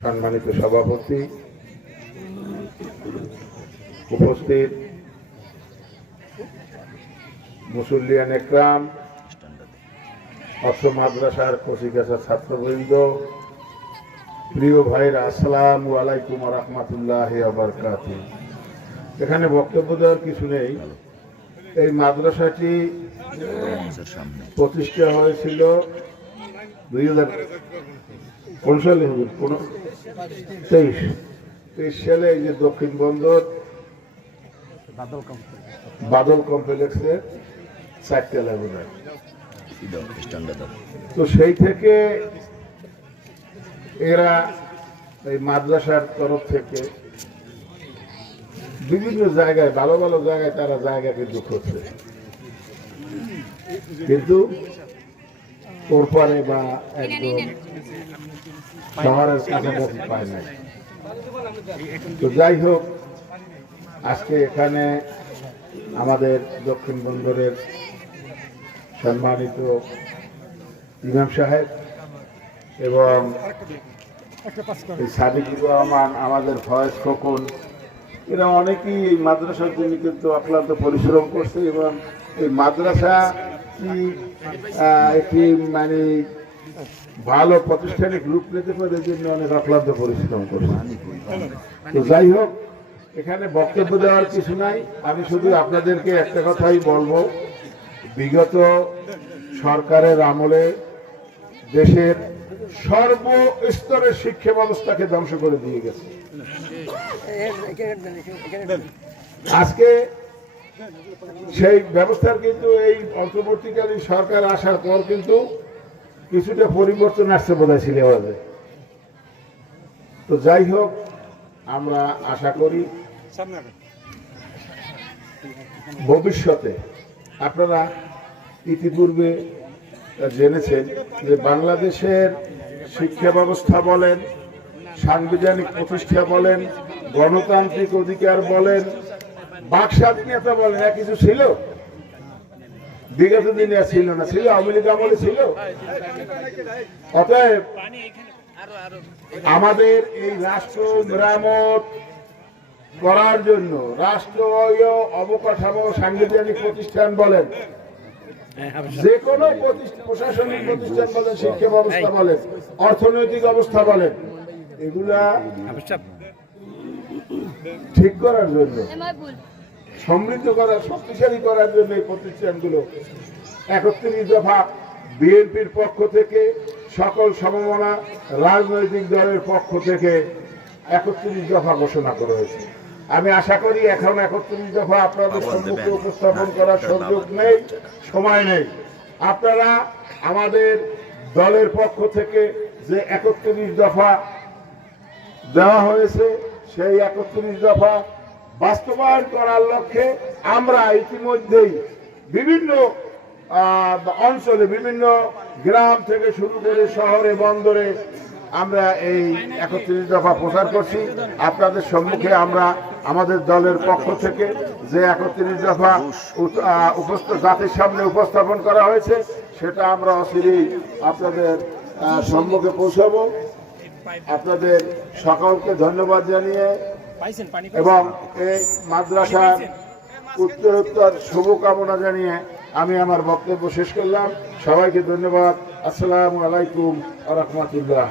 সম্মানিত সভাপতি, উপস্থিত মুসল্লিয়ান একরাম অর্থ মাদ্রাসার কচিকাছা ছাত্রবৃন্দ, প্রিয় ভাইরা, আসসালাম আলাইকুম রহমতুল্লাহ আবরকাত এখানে বক্তব্য দেওয়ার কিছু নেই এই মাদ্রাসাটি প্রতিষ্ঠা হয়েছিল দুই হুজুর? কোন- তেইশ। তেইশ সালে এই যে দক্ষিণ বন্দর বাদল কমপ্লেক্সের চারটে লেভেলের। তো সেই থেকে এরা এই মাদ্রাসার তরফ থেকে বিভিন্ন জায়গায় ভালো ভালো জায়গায় তারা জায়গা কিন্তু করছে। কিন্তু ওর পরে বা একদম শহরের কাছাকাছি পায় না তো যাই হোক আজকে এখানে আমাদের দক্ষিণ বন্দরের সম্মানিত ইমাম সাহেব এবং এই সাদিকুর রহমান আমাদের ফয়েজ খোকন এরা অনেকেই এই মাদ্রাসার জন্য কিন্তু অক্লান্ত পরিশ্রম করছে এবং এই মাদ্রাসা কি একটি মানে ভালো প্রতিষ্ঠানিক রূপ নিতে পারে জন্য অনেক অক্লান্ত পরিশ্রম করছে তো যাই হোক এখানে বক্তব্য দেওয়ার কিছু নাই আমি শুধু আপনাদেরকে একটা কথাই বলব বিগত সরকারের আমলে দেশের সর্বস্তরের শিক্ষা ব্যবস্থাকে ধ্বংস করে দিয়ে গেছে আজকে সেই ব্যবস্থার কিন্তু এই অন্তর্বর্তীকালীন সরকার আসার পর কিন্তু কিছুটা পরিবর্তন আসছে বোধ হয় সিলেবাসে তো যাই হোক, আমরা আশা করি ভবিষ্যতে আপনারা ইতিপূর্বে জেনেছেন যে বাংলাদেশের শিক্ষা ব্যবস্থা বলেন, সাংবিধানিক প্রতিষ্ঠা বলেন, গণতান্ত্রিক অধিকার বলেন বাক বলেন এক কিছু ছিল? বিগত দিনে ছিল না। ছিল, আওয়ামী লীগ আমলে ছিল। অতএব আমাদের এই রাষ্ট্র মেরামত করার জন্য রাষ্ট্রীয় অবকাঠামো সাংবিধানিক প্রতিষ্ঠান বলেন যে কোনো প্রশাসনিক প্রতিষ্ঠান বলেন, শিক্ষা ব্যবস্থা বলেন, অর্থনৈতিক অবস্থা বলেন, এগুলা ঠিক করার জন্য সমৃদ্ধ করার শক্তিশালী করার জন্য এই প্রতিষ্ঠানগুলো একত্রিশ দফা বিএনপির পক্ষ থেকে সকল সমমনা রাজনৈতিক দলের পক্ষ থেকে একত্রিশ দফা ঘোষণা করা হয়েছে। আমি আশা করি এখন একত্রিশ দফা আপনাদের সম্মুখে উপস্থাপন করার সুযোগ নেই। সময় নেই। আপনারা আমাদের দলের পক্ষ থেকে যে একত্রিশ দফা দেওয়া হয়েছে সেই একত্রিশ দফা বাস্তবায়ন করার লক্ষ্যে আমরা ইতিমধ্যেই বিভিন্ন অঞ্চলে বিভিন্ন গ্রাম থেকে শুরু করে শহরে, বন্দরে আমরা এই একত্রিশ দফা প্রচার করছি। আপনাদের সম্মুখে আমরা আমাদের দলের পক্ষ থেকে যে একত্রিশ দফা জাতির সামনে উপস্থাপন করা হয়েছে, সেটা আমরা অচিরেই আপনাদের সম্মুখে পৌঁছাবো। আপনাদের সকলকে ধন্যবাদ জানিয়ে এবং এই মাদ্রাসার উত্তরোত্তর শুভকামনা জানিয়ে আমি আমার বক্তব্য শেষ করলাম। সবাইকে ধন্যবাদ। আসসালামু আলাইকুম রহমতুল্লাহ।